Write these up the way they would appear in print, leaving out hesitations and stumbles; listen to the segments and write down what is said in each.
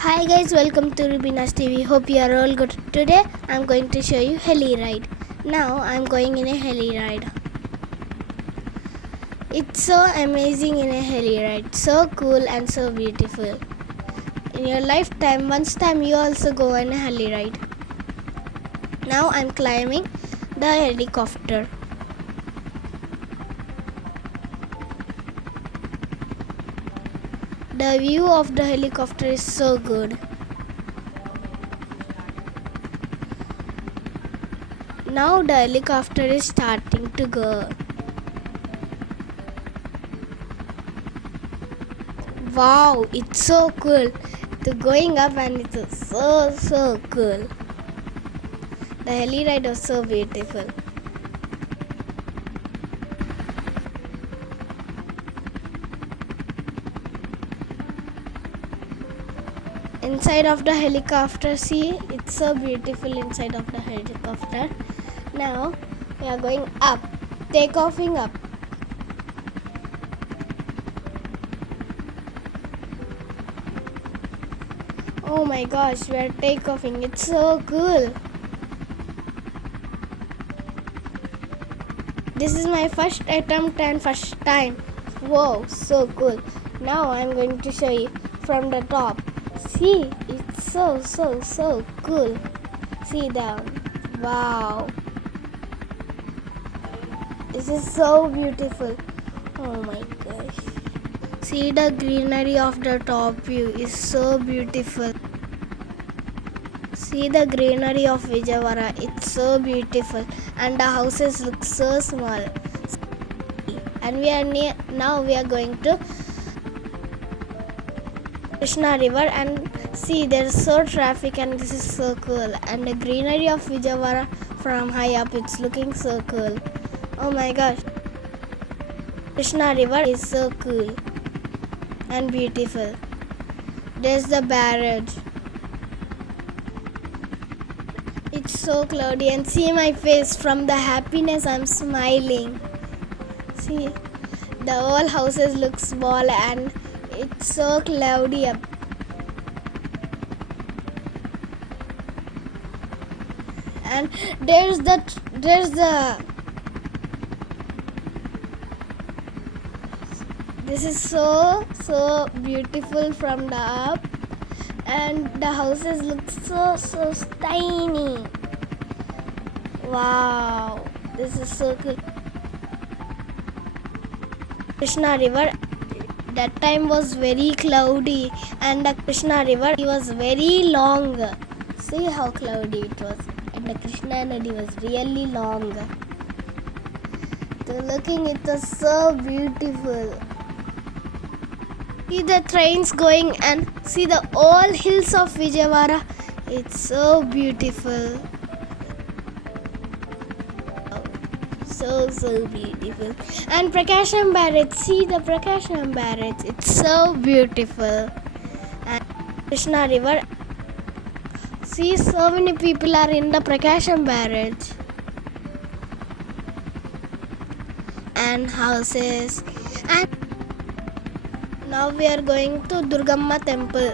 Hi guys, welcome to Rubeena's TV. Hope you are all good. Today I'm going to show you heli ride. Now I'm going in a heli ride. It's so amazing in a heli ride. So cool and so beautiful. In your lifetime, once time you also go on a heli ride. Now I'm climbing the helicopter. The view of the helicopter is so good. Now the helicopter is starting to go. Wow, it's so cool. The going up and it's so cool. The heli ride was so beautiful. Inside of the helicopter, see, it's so beautiful inside of the helicopter. Now we are going up, takeoffing up. Oh my gosh, we are takeoffing. It's so cool. This is my first attempt and first time. Whoa, so cool. Now I'm going to show you from the top. See, it's so cool. See down. Wow. This is so beautiful. Oh my gosh. See, the greenery of the top view is so beautiful. See the greenery of Vijayawada. It's so beautiful. And the houses look so small. And we are near. Now we are going to Krishna river, and see, there's so traffic and this is so cool. And the greenery of Vijayawada from high up, it's looking so cool. Oh my gosh. Krishna river is so cool and beautiful. There's the barrage. It's so cloudy, and see my face. From the happiness I'm smiling. See, the whole houses look small and it's so cloudy up. And there's the this is so beautiful from the up, and the houses look so tiny. Wow, this is so cool. Krishna river, that time was very cloudy, and the Krishna river was very long. See how cloudy it was, and the Krishna Nadi was really long. So looking, it was so beautiful. See the trains going, and see the all hills of Vijayawada. It's so beautiful. So beautiful. And Prakasham Barrage, see the Prakasham Barrage, it's so beautiful. And Krishna river, see, so many people are in the Prakasham Barrage. And houses. And now we are going to Durgamma temple.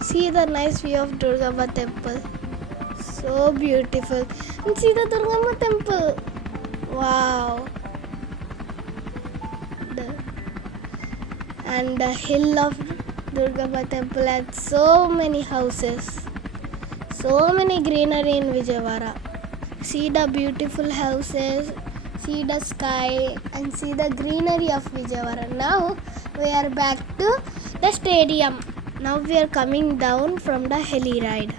See the nice view of Durgamma temple. So beautiful. And see the Durgamma temple. Wow. And the hill of Durgamma temple had so many houses. So many greenery in Vijayawada. See the beautiful houses. See the sky and see the greenery of Vijayawada. Now we are back to the stadium. Now we are coming down from the heli ride.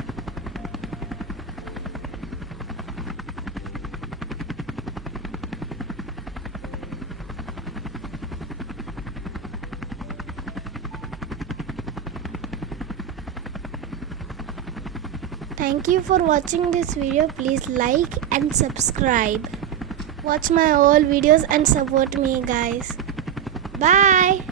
Thank you for watching this video. Please like and subscribe. Watch my all videos and support me, guys. Bye.